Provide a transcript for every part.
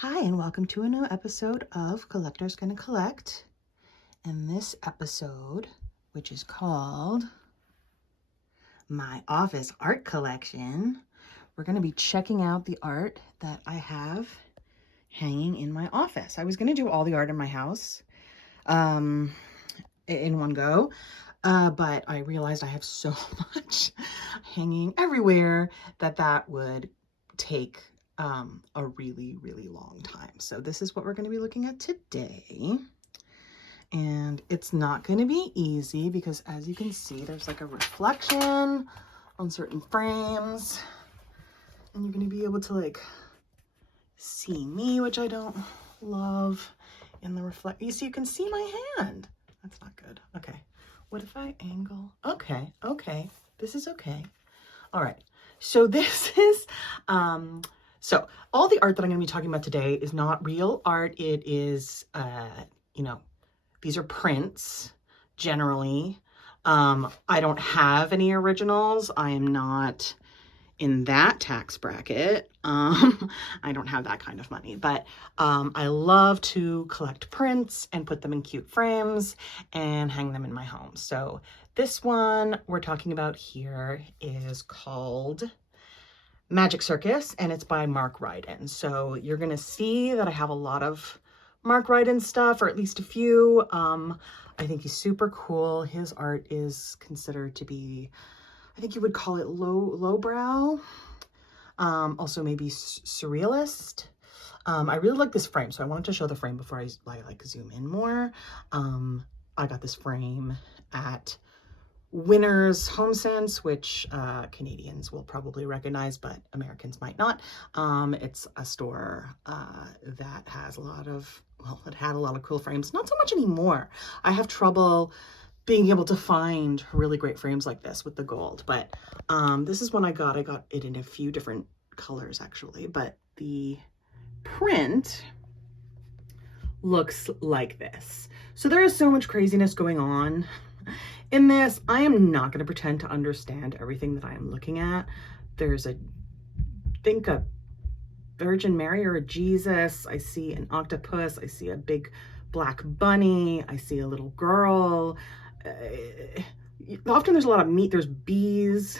Hi, and welcome to a new episode of Collector's Gonna Collect. And this episode, which is called My Office Art Collection, we're gonna be checking out the art that I have hanging in my office. I was gonna do all the art in my house in one go, but I realized I have so much hanging everywhere that would take a really long time. So this is what we're going to be looking at today. And it's not going to be easy because, as you can see, there's like a reflection on certain frames. And you're going to be able to like see me, which I don't love in the reflect. You see, you can see my hand. That's not good. Okay. What if I angle? Okay. This is okay. All right. So this is, so all the art that I'm going to be talking about today is not real art. It is, these are prints generally. I don't have any originals. I am not in that tax bracket. I don't have that kind of money, but I love to collect prints and put them in cute frames and hang them in my home. So this one we're talking about here is called Magic Circus, and it's by Mark Ryden. So you're gonna see that I have a lot of Mark Ryden stuff, or at least a few. I think he's super cool. His art is considered to be, I think you would call it lowbrow. Also maybe surrealist. I really like this frame, so I wanted to show the frame before I like zoom in more. I got this frame at Winners Home Sense, which Canadians will probably recognize, but Americans might not. It's a store that has a lot of, well, it had a lot of cool frames. Not so much anymore. I have trouble being able to find really great frames like this with the gold, but this is one I got. I got it in a few different colors actually, but the print looks like this. So there is so much craziness going on in this. I am not going to pretend to understand everything that I am looking at. There's I think a Virgin Mary or a Jesus. I see an octopus. I see a big black bunny. I see a little girl. Often there's a lot of meat. There's bees,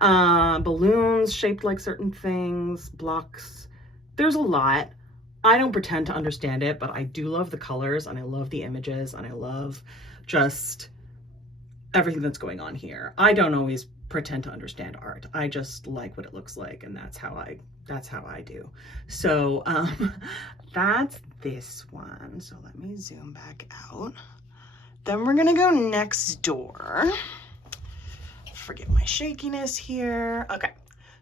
balloons shaped like certain things, blocks. There's a lot. I don't pretend to understand it, but I do love the colors, and I love the images, and I love just everything that's going on here. I don't always pretend to understand art. I just like what it looks like, and that's how I do. So that's this one. So let me zoom back out. Then we're gonna go next door. Forgive my shakiness here. Okay,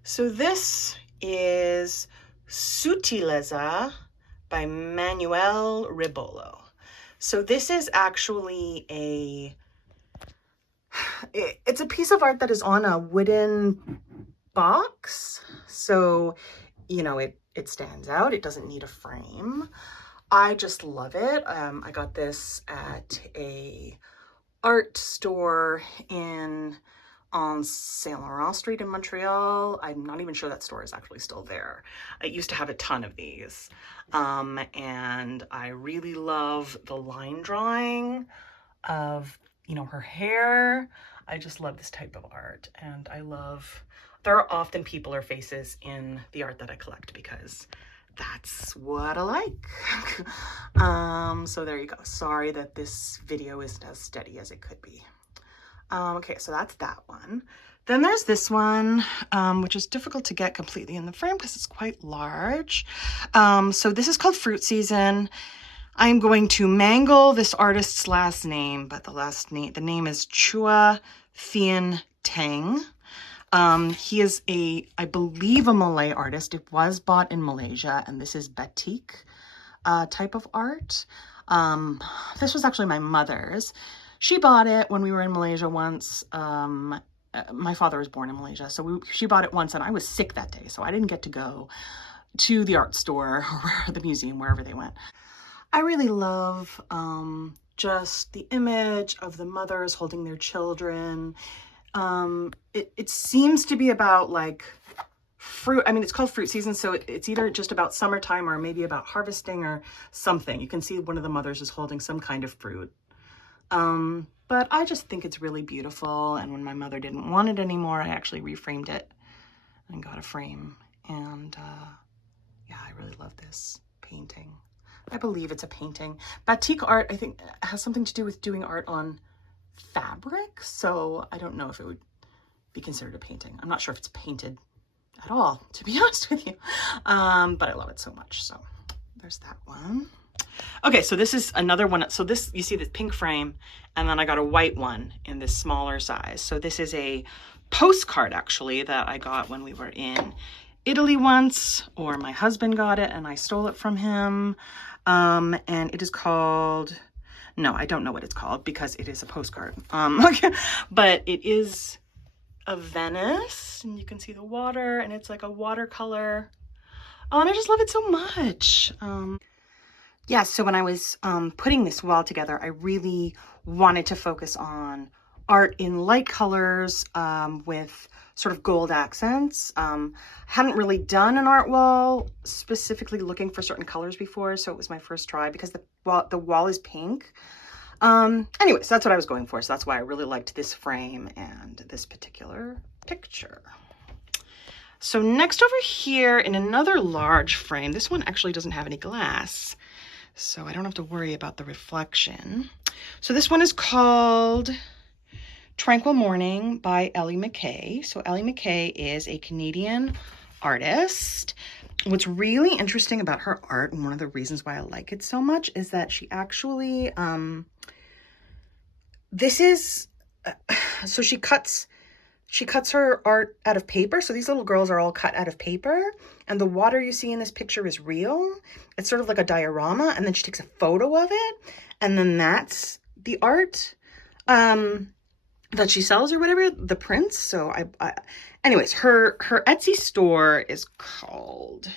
so this is Sutileza by Manuel Ribolo. So this is actually it's a piece of art that is on a wooden box. So, you know, it stands out. It doesn't need a frame. I just love it. I got this at a art store on Saint Laurent Street in Montreal. I'm not even sure that store is actually still there. I used to have a ton of these. And I really love the line drawing of, you know, her hair. I just love this type of art. And there are often people or faces in the art that I collect because that's what I like. So there you go. Sorry that this video isn't as steady as it could be. Okay, so that's that one. Then there's this one, which is difficult to get completely in the frame because it's quite large. So this is called Fruit Season. I'm going to mangle this artist's last name, but the name is Chua Thien Tang. He is I believe a Malay artist. It was bought in Malaysia, and this is batik type of art. This was actually my mother's. She bought it when we were in Malaysia once. My father was born in Malaysia, so she bought it once, and I was sick that day, so I didn't get to go to the art store or the museum, wherever they went. I really love just the image of the mothers holding their children. It seems to be about like fruit. I mean, it's called fruit season, so it's either just about summertime or maybe about harvesting or something. You can see one of the mothers is holding some kind of fruit. But I just think it's really beautiful. And when my mother didn't want it anymore, I actually reframed it and got a frame. And yeah, I really love this painting. I believe it's a painting. Batik art, I think, has something to do with doing art on fabric. So I don't know if it would be considered a painting. I'm not sure if it's painted at all, to be honest with you. But I love it so much. So there's that one. Okay, so this is another one. So this, you see the pink frame, and then I got a white one in this smaller size. So this is a postcard, actually, that I got when we were in Italy once, or my husband got it and I stole it from him. And it is called, no, I don't know what it's called because it is a postcard. Okay, but it is a Venice, and you can see the water, and it's like a watercolor. Oh, and I just love it so much. Yeah, so when I was putting this wall together, I really wanted to focus on art in light colors with sort of gold accents. Hadn't really done an art wall specifically looking for certain colors before, so it was my first try because the wall is pink. Anyways, that's what I was going for, so that's why I really liked this frame and this particular picture. So next over here in another large frame, this one actually doesn't have any glass, so I don't have to worry about the reflection. So this one is called Tranquil Morning by Elly MacKay. So Elly MacKay is a Canadian artist. What's really interesting about her art, and one of the reasons why I like it so much, is that she actually, so she cuts her art out of paper. So these little girls are all cut out of paper, and the water you see in this picture is real. It's sort of like a diorama, and then she takes a photo of it, and then that's the art that she sells or whatever, the prints. So anyways, her Etsy store is called,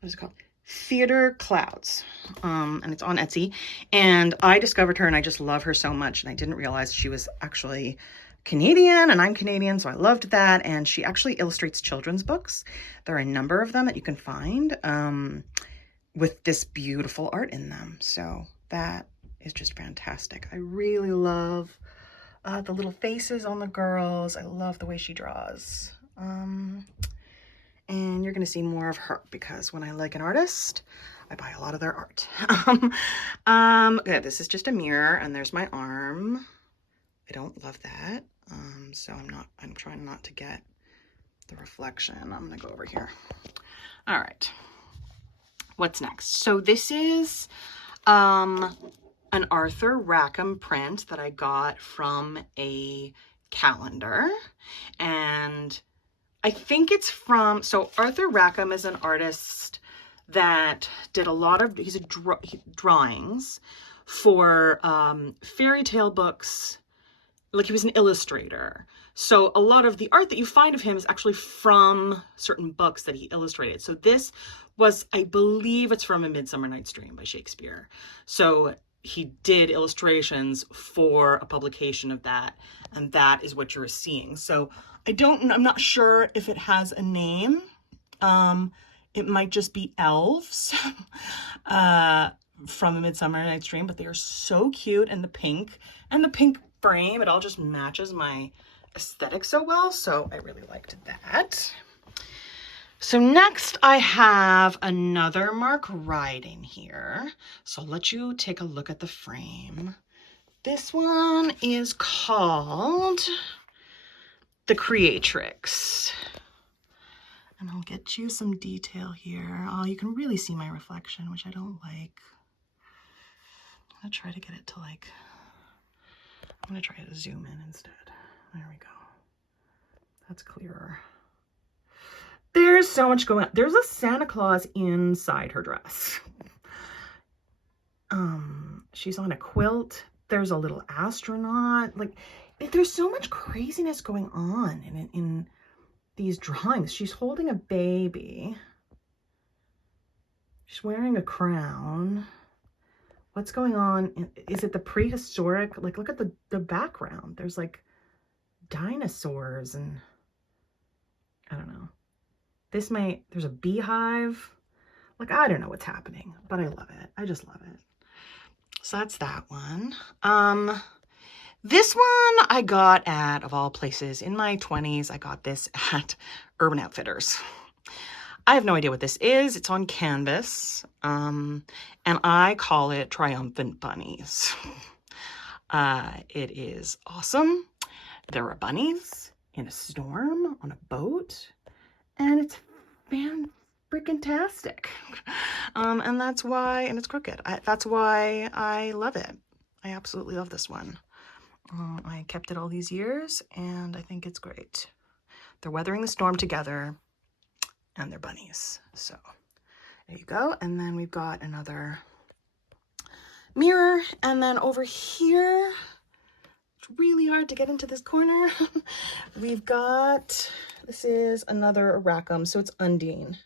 what is it called? Theater Clouds, and it's on Etsy. And I discovered her, and I just love her so much, and I didn't realize she was actually Canadian, and I'm Canadian, so I loved that. And she actually illustrates children's books. There are a number of them that you can find with this beautiful art in them. So that is just fantastic. I really love the little faces on the girls. I love the way she draws. And you're going to see more of her because when I like an artist, I buy a lot of their art. Okay, this is just a mirror, and there's my arm. I don't love that. So I'm trying not to get the reflection. I'm going to go over here. All right. What's next? So this is an Arthur Rackham print that I got from a calendar, and I think it's from, so Arthur Rackham is an artist that did a lot of, drawings for fairy tale books. Like, he was an illustrator. So a lot of the art that you find of him is actually from certain books that he illustrated. So this was, I believe it's from A Midsummer Night's Dream by Shakespeare. So he did illustrations for a publication of that, and that is what you're seeing. So I'm not sure if it has a name. It might just be elves from A Midsummer Night's Dream, but they are so cute, and the pink frame, it all just matches my aesthetic so well. So I really liked that. So next I have another Mark Ryden here. So I'll let you take a look at the frame. This one is called The Creatrix. And I'll get you some detail here. Oh, you can really see my reflection, which I don't like. I'm gonna try to get it to like, I'm gonna try to zoom in instead. There we go. That's clearer. There's so much going on. There's a Santa Claus inside her dress. She's on a quilt. There's a little astronaut. Like, there's so much craziness going on in these drawings. She's holding a baby. She's wearing a crown. What's going on? Is it the prehistoric? Like, look at the background. There's like dinosaurs and I don't know. there's a beehive. Like, I don't know what's happening, but I love it. I just love it. So that's that one. This one I got at, of all places, in my 20s, I got this at Urban Outfitters. I have no idea what this is. It's on canvas, and I call it Triumphant Bunnies. It is awesome. There are bunnies in a storm on a boat, and it's fan-freaking-tastic. And that's why, and it's crooked. That's why I love it. I absolutely love this one. I kept it all these years, and I think it's great. They're weathering the storm together, and they're bunnies. So there you go. And then we've got another mirror, and then over here, it's really hard to get into this corner. We've got, this is another Rackham, so it's Undine.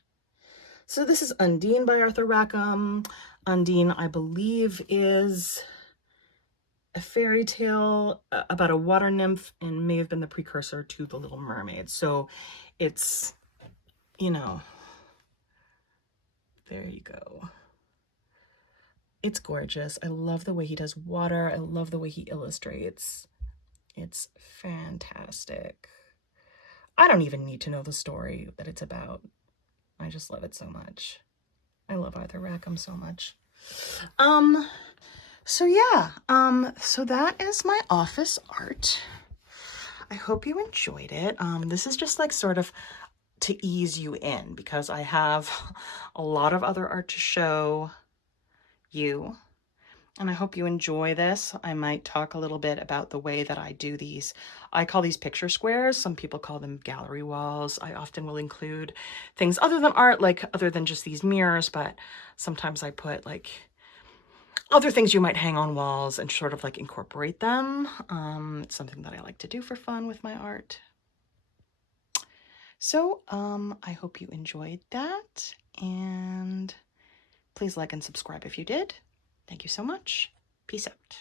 So this is Undine by Arthur Rackham. Undine, I believe, is a fairy tale about a water nymph and may have been the precursor to The Little Mermaid. So it's, you know, there you go. It's gorgeous. I love the way he does water. I love the way he illustrates. It's fantastic. I don't even need to know the story that it's about. I just love it so much. I love Arthur Rackham so much. So yeah, so that is my office art. I hope you enjoyed it. This is just like sort of to ease you in because I have a lot of other art to show you. And I hope you enjoy this. I might talk a little bit about the way that I do these. I call these picture squares. Some people call them gallery walls. I often will include things other than art, like other than just these mirrors, but sometimes I put like other things you might hang on walls and sort of like incorporate them. It's something that I like to do for fun with my art. So I hope you enjoyed that, and please like and subscribe if you did. Thank you so much. Peace out.